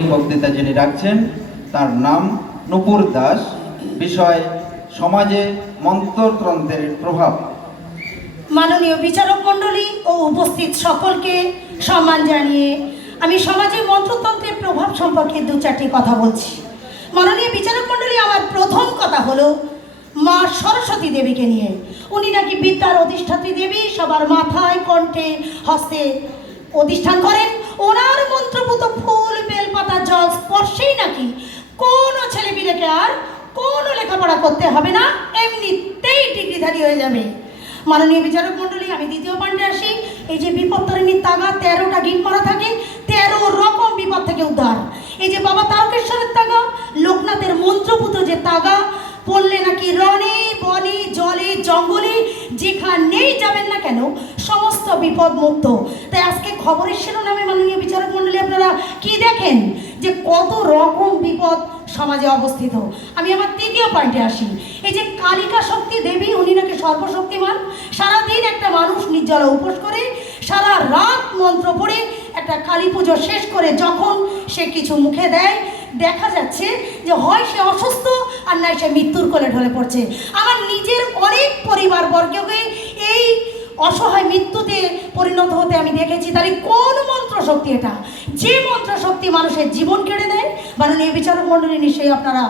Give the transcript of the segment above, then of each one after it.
বক্তৃতা যিনি রাখছেন তার নাম নূপুর দাস। বিষয় সমাজে মন্ত্রতন্ত্রের প্রভাব। মাননীয় বিচারক মণ্ডলী ও উপস্থিত সকলকে সম্মান জানিয়ে আমি সমাজে মন্ত্রতন্ত্রের প্রভাব সম্পর্কে দু চারটি কথা বলছি। মাননীয় বিচারক মণ্ডলী, আমার প্রথম কথা হলো মা সরস্বতী দেবীকে নিয়ে। উনি নাকি বিদ্যার অধিষ্ঠাত্রী দেবী, সবার মাথায় কণ্ঠে হস্তে অধিষ্ঠান করেন। ওনার মন্ত্রপুত ফুল বেলপাতা জল স্পর্শেই নাকি কোনো ছেলেপিলেকে আর কোনো লেখাপড়া করতে হবে না, এমনিতেই ডিগ্রিধারী হয়ে যাবে। মাননীয় বিচারক মণ্ডলী, আমি দ্বিতীয় পয়েন্টে আসি। এই যে বিপত্তারিণীর তাগা 13টা গিট মারা থাকে, 13 রকম বিপদ থেকে উদ্ধার। এই যে বাবা তারকেশ্বরের তাগা, লোকনাথের মন্ত্রপুত যে তাগা পড়লে নাকি রণে বনে জলে জঙ্গলে যেখানেই যাবেন না কেন সমস্ত বিপদ মুক্ত। তাই আজকে খবরের শিরোনামে মাননীয় বিচারক মণ্ডলী আপনারা কি দেখেন যে কত রকম বিপদ সমাজে অবস্থিত। আমি আমার তৃতীয় পয়েন্টে আসি। এই যে কালিকা শক্তি দেবী, উনি নাকি সর্বশক্তিমান। সারাদিন একটা মানুষ নির্জলা উপোস করে সারা রাত মন্ত্র পড়ে একটা কালী পুজো শেষ করে যখন সে কিছু মুখে দেয়, দেখা যাচ্ছে যে হয় সে অসুস্থ আর নয় সে মৃত্যুর কোলে ঢলে পড়ছে। আমার নিজের অনেক পরিবারবর্গকে এই অসহায় মৃত্যুতে পরিণত হতে আমি দেখেছি। তাহলে কোন মন্ত্রশক্তি এটা, যে মন্ত্রশক্তি মানুষের জীবন কেড়ে নেয়? মাননীয় বিচারক মণ্ডলী, নিশ্চয়ই আপনারা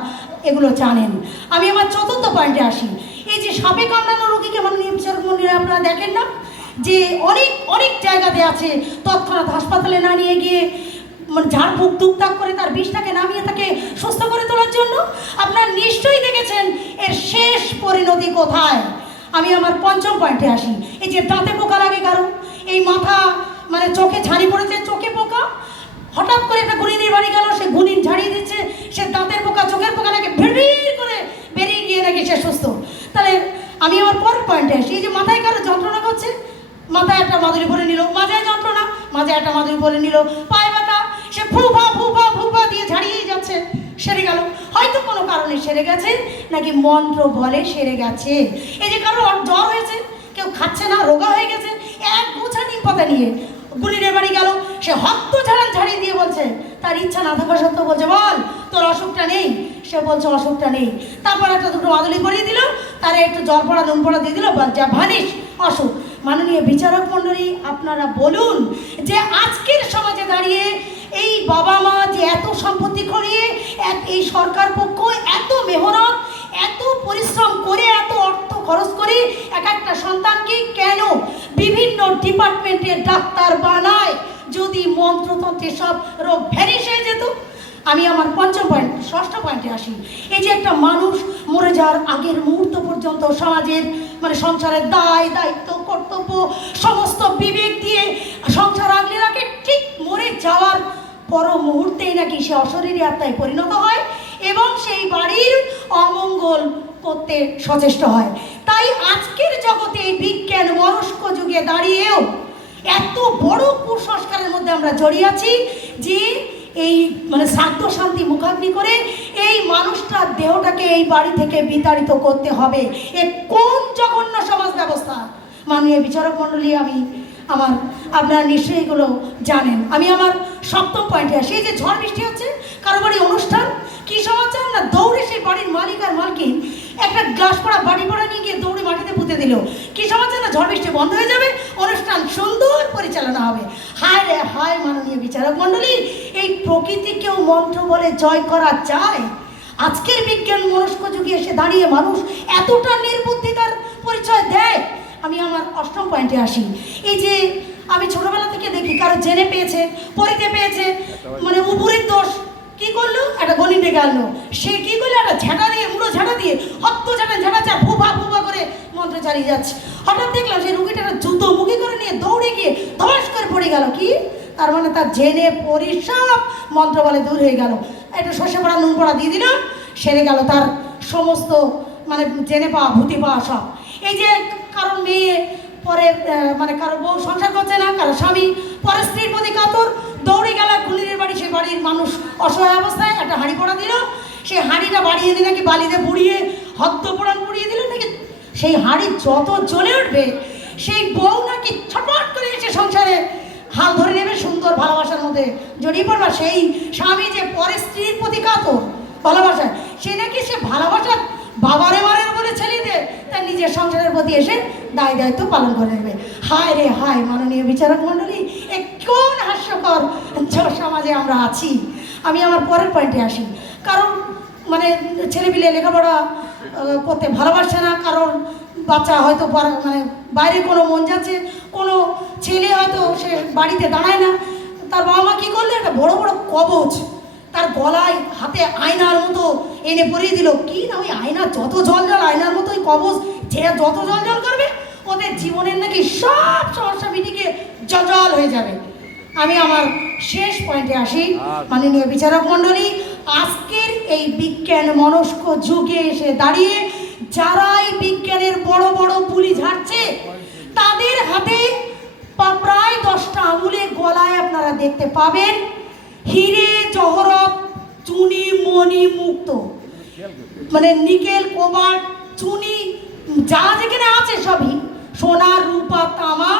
এগুলো জানেন। আমি আমার চতুর্থ পয়েন্টে আসি। এই যে সাপে কামড়ানো রোগীকে মাননীয় বিচারক মণ্ডলী আপনারা দেখেন না যে অনেক অনেক জায়গাতে আছে, তৎক্ষণাৎ হাসপাতালে না নিয়ে গিয়ে ঝাড়ফুঁক টুকটাক করে তার বিষটাকে নামিয়ে তাকে সুস্থ করে তোলার জন্য। আপনারা নিশ্চয়ই দেখেছেন এর শেষ পরিণতি কোথায়। আমি আমার পঞ্চম পয়েন্টে আসি। এই যে দাঁতে পোকা লাগে কারো, এই মাথা চোখে ছানি পড়েছে, চোখে পোকা, হঠাৎ করে একটা গুণিনীর বাড়ি গেল, সে গুণিন ঝাড়িয়ে দিচ্ছে, সে দাঁতের পোকা চোখের পোকা নাকি ভিড় করে বেরিয়ে গিয়ে নাকি সে সুস্থ। তাহলে আমি আমার পরের পয়েন্টে আসি। এই যে মাথায় কারো যন্ত্রণা করছে, মাথায় একটা মাদুরি পরে নিল, মাথায় যন্ত্রণা, মাথায় একটা মাদুরি পরে নিল, পায়ে ব্যথা, সে ফুফা ফুফা ফুফা দিয়ে ঝাড়িয়েই যাচ্ছে, সেরে গেল। হয়তো কোনো কারণে সেরে গেছে, নাকি মন্ত্র বলে সেরে গেছে। এই যে কারো জ্বর হয়েছে, কেউ খাচ্ছে না, রোগা হয়ে গেছে, এক গোছা নিম পাতা নিয়ে গুণিনের বাড়ি গেল, সে হত্ত ঝাড়ান ঝাড়িয়ে দিয়ে বলছে, তার ইচ্ছা না থাকা সত্ত্বেও বলছে, বল তোর অসুখটা নেই। সে বলছে অসুখটা নেই। তারপর একটা দুটো মাদুলি পরিয়ে দিল, তারা একটু জল পড়া নুন পড়া দিয়ে দিল, যা ভানিস অসুখ। মাননীয় বিচারক মণ্ডলী, আপনারা বলুন যে আজকের সমাজে দাঁড়িয়ে এই বাবা মা যে এত সম্পত্তি করিয়ে এই সরকার পক্ষ এত মেহনত, এত পরিশ্রম করে, এত অর্থ খরচ করে এক একটা সন্তানকে কেন বিভিন্ন ডিপার্টমেন্টের ডাক্তার বানায়, যদি মন্ত্রতন্ত্রে সব রোগ ভ্যানিশ হয়ে যেত। আমি আমার ষষ্ঠ পয়েন্টে আসি। এই যে একটা মানুষ মরে যাওয়ার আগের মুহূর্ত পর্যন্ত সমাজের সংসারের দায় দায়িত্ব কর্তব্য সমস্ত বিবেক দিয়ে সংসার আগলে রাখে, ঠিক মরে যাওয়ার পর মুহূর্তেই নাকি সে অশরীরী আত্মায় পরিণত হয় এবং সেই বাড়ির অমঙ্গল করতে সচেষ্ট হয়। তাই আজকের জগতে এই বিজ্ঞান মনস্ক যুগে দাঁড়িয়েও এত বড় কুসংস্কারের মধ্যে আমরা জড়িয়ে আছি যে এই শ্রাদ্ধ শান্তি মুখাগ্নি করে এই মানুষটার দেহটাকে এই বাড়ি থেকে বিতাড়িত করতে হবে। এ কোন জঘন্য সমাজ ব্যবস্থা? মাননীয় বিচারক মণ্ডলী, আপনারা নিশ্চয়ই এগুলো জানেন। আমি আমার সপ্তম পয়েন্টে আসি। এই যে ঝড় বৃষ্টি হচ্ছে, কারো বাড়ি অনুষ্ঠান, কি সমাচার না, দৌড়ে সেই বাড়ির মালিক আর মালকিন একটা গ্লাস পড়া বাড়ি পড়া নিয়ে গিয়ে দৌড়ে মাটিতে পুঁতে দিল। কি সমাচার না, ঝড় বৃষ্টি বন্ধ হয়ে যাবে, অনুষ্ঠান সুন্দর পরিচালনা হবে। হায় রে হায় মাননীয় বিচারক মণ্ডলী, এই প্রকৃতিকেও মন্ত্র বলে জয় করা যায়? আজকের বিজ্ঞান মনস্ক যুগে এসে দাঁড়িয়ে মানুষ এতটা নির্বুদ্ধিতার পরিচয় দেয়। আমি আমার অষ্টম পয়েন্টে আসি। এই যে আমি ছোটবেলা থেকে দেখি কারো জেনে পেয়েছে, পড়িতে পেয়েছে, উপরের দোষ কি করলো, একটা গণিত ডেকে আনলো, সে কি করলো, একটা ঝাঁটা দিয়ে মুড়ো ঝাঁটা দিয়ে হত্ত ঝাঁটা ফুফা ফুফা করে মন্ত্র চালিয়ে যাচ্ছে। হঠাৎ দেখলাম সেই রুগীটা জুতো মুখে করে নিয়ে দৌড়ে গিয়ে ধস করে পড়ে গেল। কি তার তার জেনে পড়ি সব মন্ত্র বলে দূর হয়ে গেল। একটু সর্ষে পড়া নুন পড়া দিয়ে দিল, সেরে গেল তার সমস্ত জেনে পাওয়া ভূতি পাওয়া সব। এই যে কারণ মেয়ে পরে কারো বউ সংসার করছে না, কারো স্বামী পরের স্ত্রীর প্রতি কাতর, দৌড়ে গেল গুলিনের বাড়ি, সেই বাড়ির মানুষ অসহায় অবস্থায় একটা হাঁড়ি পোড়া দিল, সেই হাঁড়িটা বাড়িয়ে দিয়ে নাকি বালিতে পুড়িয়ে হদ্দ পোড়ান পুড়িয়ে দিল, নাকি সেই হাঁড়ি যত জ্বলে উঠবে সেই বউ নাকি ছটফট করে এসে সংসারে হাল ধরে নেবে, সুন্দর ভালোবাসার মধ্যে জড়িয়ে পড়বা। সেই স্বামী যে ভালোবাসায়, সে নাকি সে ভালোবাসা বাবারে মারের বলে ছেলেদের তার নিজের সংসারের প্রতি এসে দায় দায়িত্ব পালন করে নেবে। হায় রে হায়, মাননীয় বিচারক মণ্ডলী, এ কোন হাস্যকর সমাজে আমরা আছি। আমি আমার পরের পয়েন্টে আসি। কারণ মানে ছেলেপিলে লেখাপড়া করতে ভালোবাসছে না, কারণ বাচ্চা হয়তো মানে বাইরে কোনো মন যাচ্ছে, কোনো ছেলে হয়তো সে বাড়িতে দাঁড়ায় না, তার বাবা মা কী করলে একটা বড় বড় কবচ তার গলায় হাতে আয়নার মতো এনে পরিয়ে দিল। কি না ওই আয়না যত জল আয়নার মতো ওই কবচ যে যত জল করবে ওদের জীবনের নাকি সব সমস্যা মিটিকে জল হয়ে যাবে। আমি আমার শেষ পয়েন্টে আসি। মাননীয় বিচারক মণ্ডলী, আজকের এই বিজ্ঞান মনস্ক যুগে এসে দাঁড়িয়ে যারা এই বিজ্ঞানের বড় বড় পুলি ঝাড়ছে তাদের হাতে প্রায় 10টা আঙুলে গলায় আপনারা দেখতে পাবেন হিরে জহরত চুনি মণি মুক্ত, মানে নিকেল কোবাল্ট চুনি যা যেখানে আছে সবই সোনা রূপা তামা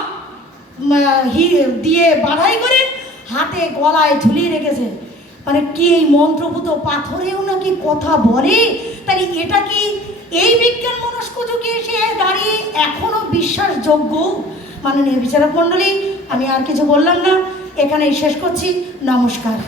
দিয়ে বাধাই করে হাতে গলায় ঝুলিয়ে রেখেছে। মানে কি এই মন্ত্রভূত পাথরেও নাকি কথা বলে? তাই এটা কি এই বিজ্ঞান মনস্ক যুগে এসে দাঁড়িয়ে এখনো বিশ্বাসযোগ্য? মাননীয় বিচারক মণ্ডলী, আমি আর কিছু বললাম না, এখানেই শেষ করছি। নমস্কার।